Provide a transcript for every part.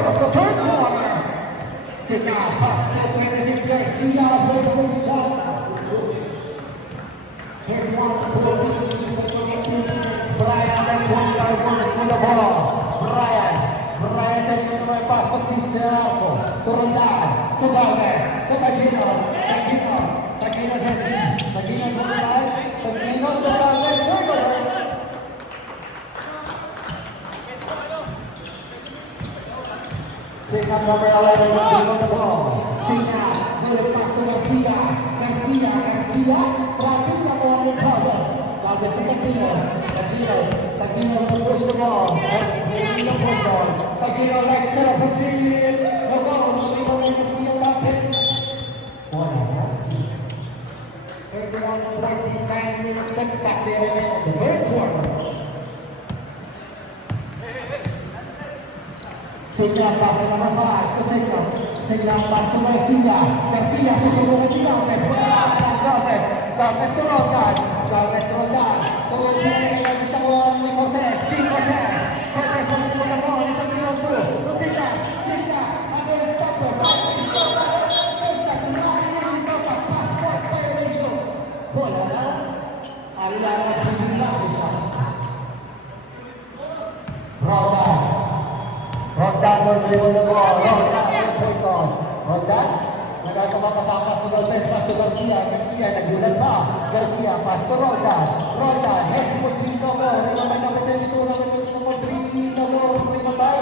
start of the third quarter. Sika, pass to 26 Garcia, play for the shot. 31-14, Brian and 1 guard for the ball. Brian sends it to my pass to Cicerco, to Rondan, to Galvez, to Tagino, Hesi, Tagino to the right, Tagino to Galvez, Sika number 11 on the ball. Sika, good pass to Garcia, tracking the ball with Galvez. Galvez to Tagino to push the ball. Tagino like set up a three, no goal, Garcia left it. 31-49 minutes exactly remaining of the third quarter. Sika pass to number 5 to Sika pass to Garcia susunod si Galvez, Galvez to Rondan, to ni Cortez, Cortez magpunta na ball, isang 3-2, to Sika, again stopper, passport violation, bola na, Ariana pinilaki siya. Rondan will dribble the ball. Rondan will take on. Rondan, nagkakama pa sa pass to Galvez, pass to Garcia, nagulat pa. Garcia, pass to Rondan, has for 3 no go. Remember number 32, number 3 no go. Remember,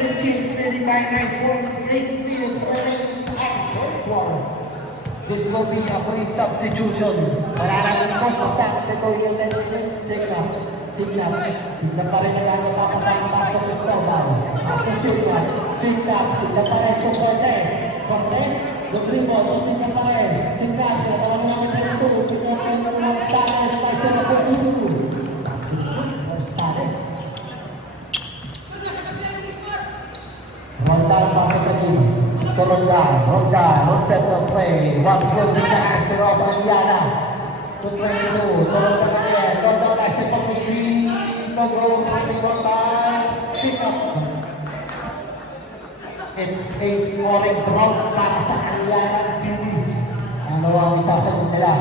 Tim Kings leading by 9 points, 8 minutes remaining sa ating third quarter. This will be a free substitution. Wala naman ikot, basta ito yung 10 minutes, Sigla pa rin nagagawa kasama Pastor Cristobal. Pastor Sigla pa rin kung Cortez, Rodrigo, Sigla pa rin. Sigla, pinagawa naman ito. Pinagawa Sanes, like sa number 2. Basket is good for Sanes. Rondan, pass at the team. To Rondan, will set the play. What will be the answer of Aliana? To 22, to Rondan again. Rondan, nice and from the 3, no go, running on line, Sika. It's a scoring drought para sa Aliana Biwi. Ano ang isasagot nila?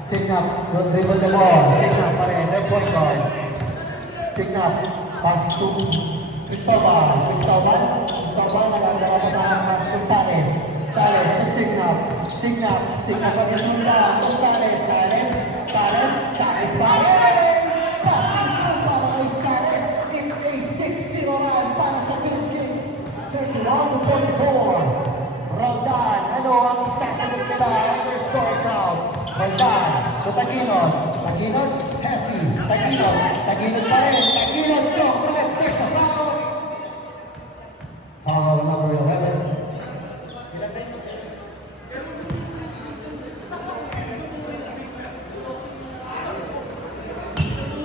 Sika, will dribble the ball. Sika pa rin, their point guard. Sika, pass to Cristobal, nagagawa pa sa pass to Sales to Signap pa din sunda to Sales pa rin! Pass Cristobal kay Sales, it's a 6-0 run para sa Team Kings, 31-24. Rondan, ano ang sasagot nila ang first score crowd? Rondan, to Taginod, Hesi, Taginod pa rin, strong drive, there's a foul. Foul number 11.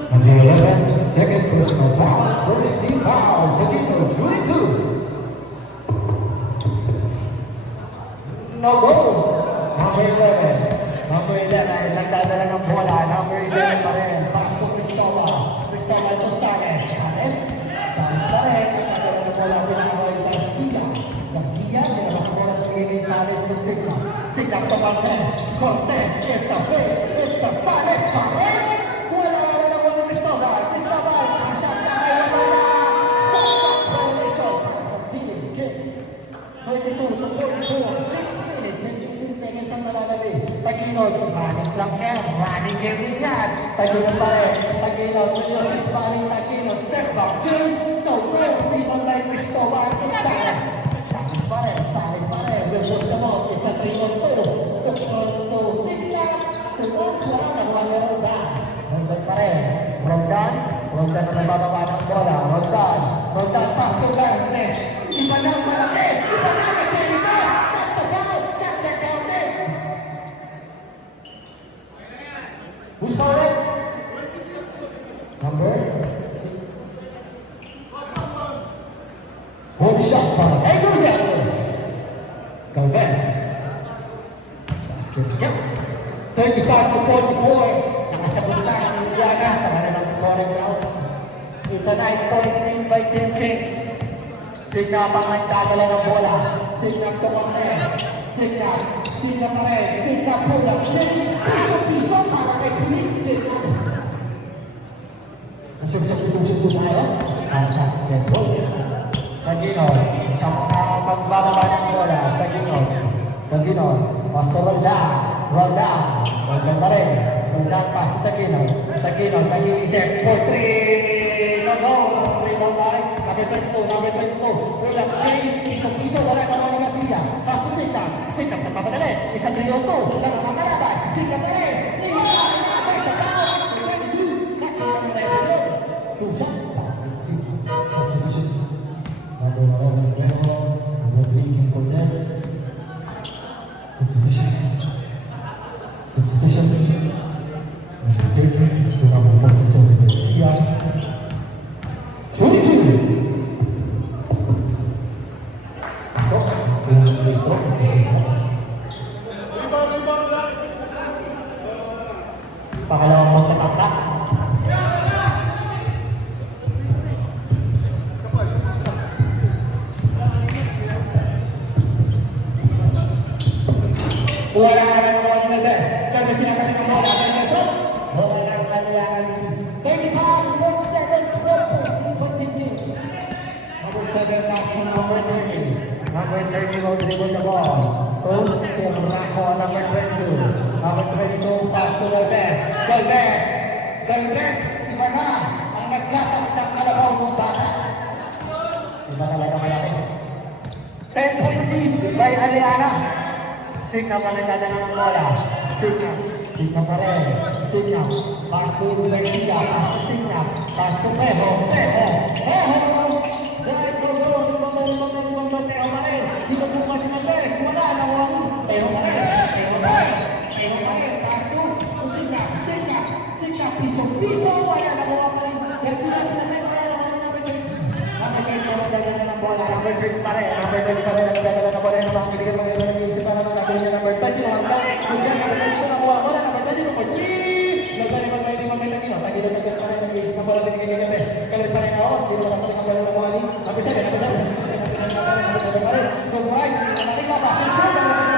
Number 11, second personal foul, first team foul, Tagino, 22. No go. Number 11, nagdadala ng bola, number 11 pa rin, pass to Cristobal to Sales pa rin, nagdadala ng bola, pinakawa yung Garcia, nilabas ang bola sa pagiging Sales to Sigla to Cortez, it's a fake, it's a Sales pa rin, wala ako ng Cristobal, ang shot na may wala, shot violation para sa Team Kings, 32-44, 6 minutes and 18 seconds ang nalalabi. Taginod, running game din yan. Taginod pa rin, Julius Isparing, step back, no go, rebound by Cristobal to Sales pa rin, will push the ball, it's a 3-1-2, to Sigla, to Bones, wala na, Rondan pa rin, Rondan na nabababa ng bola, Rondan, pass to Garnes, iba na Cherryman, that's a foul, that's a counted. Who's fouled? Number 6. Home shot for Edgar Galvez. Baskets niya. 35-44. Nakasagot na ang Iliana sa kanilang scoring round. It's a 9-point lead by Team Kings. Signap ang nagdadala ng bola. Signap to Cortez. Signap pa rin. Signap po lang. Piso para kay Chris. Nasubsubsubsub po tayo. Ang sa dead ball. Taginod. Sa mga magbababa ng bola. Taginod. Pastor Roldan pa rin. Roldan pass to Taginod. Tag-iisip. 4-3. No. Rebound by number 22. Roldan. Piso. Wala na mga Garcia. Pass to Signap. Nagpapadali. It's a 3-2. Nakakalaban. Signap pa rin. Ingat sa tao. 22. Nakita ng Level. Tujan. Substitution. Number 11, Reno. Number 3, King Cortez. Substitution. Number 30, to number 47, Garcia. 22. So, dito, pangalawang magtatangka. Wala ka na naman ng best. Kaya sinakati ng bola. Mendes, wala na ang kailangan nito. 25, 20 minutes. Number 7, last to number 30. Number 30 will dribble the ball. Still Ranco on number 22. Number 22, pass to Galvez. Iba na ang nagkatas ng kalabaw ng bata. Iba talaga malaki. 10-point lead by Aliana. Signap ang nagdadala ng bola. Signap pa rin. Pass to Garcia. Pass to Signap. Pass to Pejo. Drive, go. Pejo pa rin. Sino po kasi ng best? Wala. Pejo pa rin. Pass to Signap. Piso. Wala. Nakuha pa rin. Garcia na naman. Wala naman ng number 30. Number 30 ang nagdadala ng bola. Number 30 pa rin. Ang nagdadala ng bola. Mga kaibigan mga nag-iisip para ng gagawin niya number 30. Number 30 nakuha mo na. Number 30, number 3. Nagdadala pa rin nag-iisip ng bola. Binigay niya ng best. Kalabas pa rin ako. Hindi mo naman ang bola ng bola. Number 7 pa rin. Go right. Nakita. Basket score. Number 7.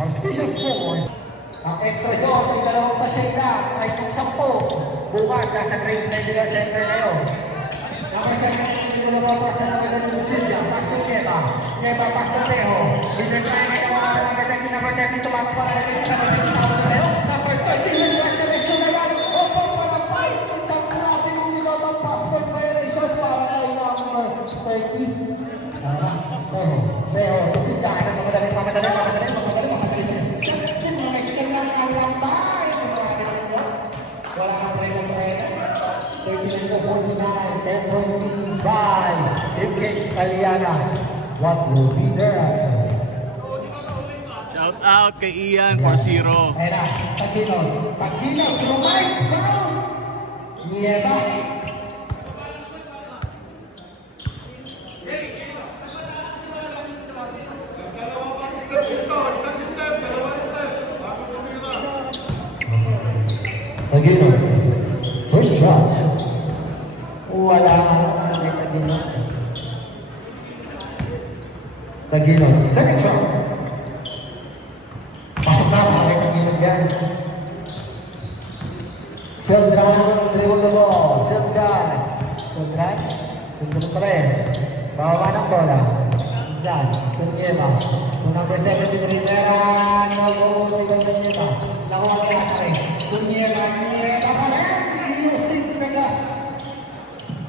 Auspicious scores. Ang extra Diyos ay 2 sachet lang. Ay kung 10. Bukas, nasa Grace Medical Center ngayon. Nakasabi ko na mga sa mga ganun ng Silvia. Pastor Neva, Pastor Pejo. Binagay ka na mga nagdagin tumama para nagdagin number 30, diretso na yan. Opo, palampay. Isang grabe ng nilotong passport violation para na number 30. Pejo, Silvia, mamadali sa Silvia. Wala kang preno. 39-49, 10-point lead by Team Kings Aliana. What will be their answer? Shout out kay Ian for 0. Ayan na, Taginod, Mike, foul! Nieva. Taginod, first shot. Wala ka naman kay Taginod, second shot. Pasok na mga kay Taginod yan. Sildran will dribble the ball. Sildran, pa rin. Bawa ng bola. Sildran, Tunyeva. Kung number 17, Rivera. Tunyeva. Nakuha kay Atares. Tunyeva pa rin. Using the gas.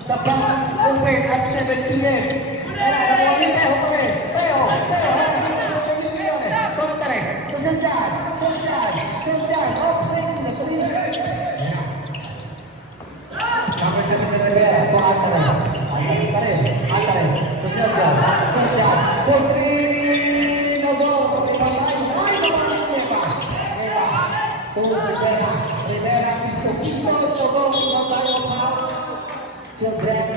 The bounce open at 7 p.m. Kaya nakuha ni Pejo pa rin. Pejo. Atares. Sildran. Off-breaking the 3. Number 7 Rivera. To Atares. Atares pa rin. Atares. To Sildran. 4-3. No goal. To Rivera, piso, to go, Mabayo foul. Sildran.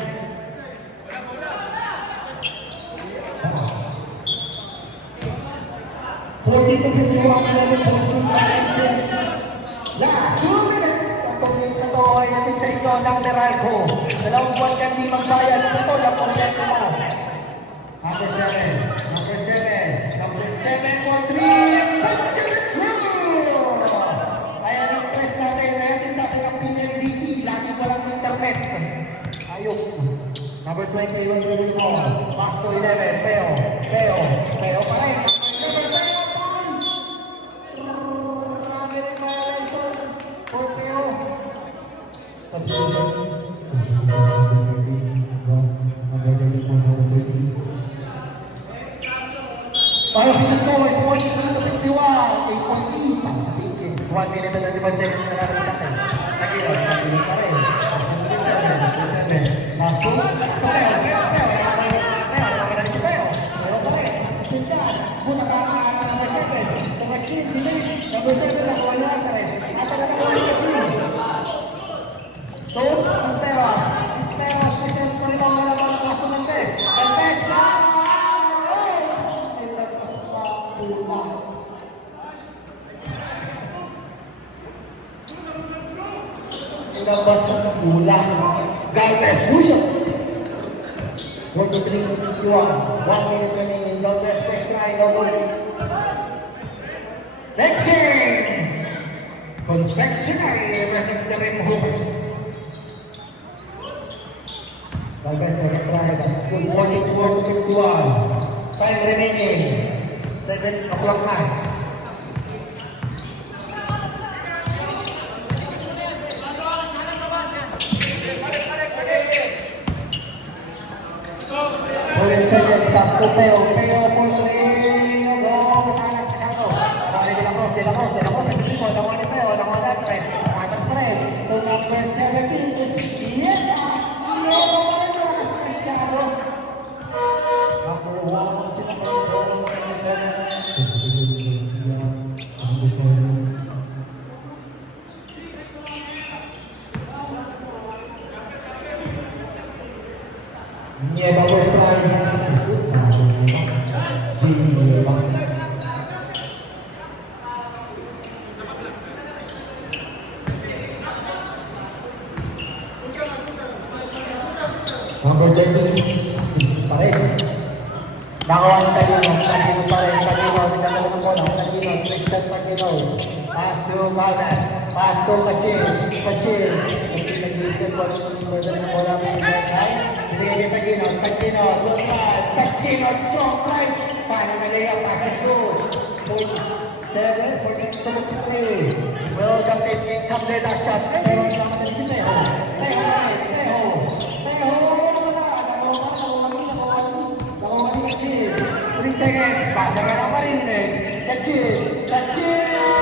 40 to 51, 11.3 minutes. Last 2 minutes. Ang 2 minutes na to ay natin sa inyo ng Meralco. Dalawang buwan ka di magbayad. Ito lang kompleto mo. Number 7. Number 7. Number 7 for 3. Back to the true. Ayan ang press natin. Ayan din sa ating ang PNDP. Lagi walang internet. Ayok. Number 21, pass to 11. Peo. Peo. Peo pa rin. Number 11, Peo. Marami rin violation for Peo. Para sa score is 42 to 51. 8.8 para sa Team Kings. 1 minute and 25 seconds na natin sa atin. Nagilot pa rin. Last 2, number 7. Last 2, last 2, Peo. Peo. Nakakadali si Peo. Peo pa rin. Last 2, Sindan. Buta ka na ang number 7. Tumachin si Lee. Number 7 nakuha niyo Alvarez. At ang nakuha ni Kachin. So, Asperas. Asperas. Defense pa rin ang mga naman last 2 ng best. Ang best na! Ay, nagpas pa pula. Ilabas sa pula. Galvez, Lucio. 43 to 51. 1 minute remaining. Galvez first try. No goal. Next game. Confectionery versus the Rim Hoopers. Galvez second try. That's good. 44 to 51. Time remaining. 7 o'clock na. Ulit seconds, pass to Peo. Peo pulling. Go. Matalas masyado. Bakit sila cross? Sila cross. Sila cross. Ito si Mo. Nakuha ni Peo. Nakuha na press. Marcos pa rin. To number 17. Ieta. Ieta pa rin. Malakas masyado. Number 1. Sila pa rin. Number 7. Number 7. Nieva first try. Is good. Jim Nieva. Number 30. Is pa rin. Nakuha ni Tagino. Tagino pa rin. Tagino. Tinagano ng bola. Tagino. Christian Tagino. Pass to Galvez. Pass to Kachin. Kachin. Kachin nag-iisip pa rin yung pwede ng bola. Hindi Tagino. Tagino. Good try. Tagino. Strong try. Kanan na layup. Pass is good. 47. 43. Well, the Kings have their last shot. Pero naman si Peo. Peo na rin. Peo. Peo. Nakuha ni Kachin. 3 seconds. Pasa ka na pa rin eh. Kachin. Kachin.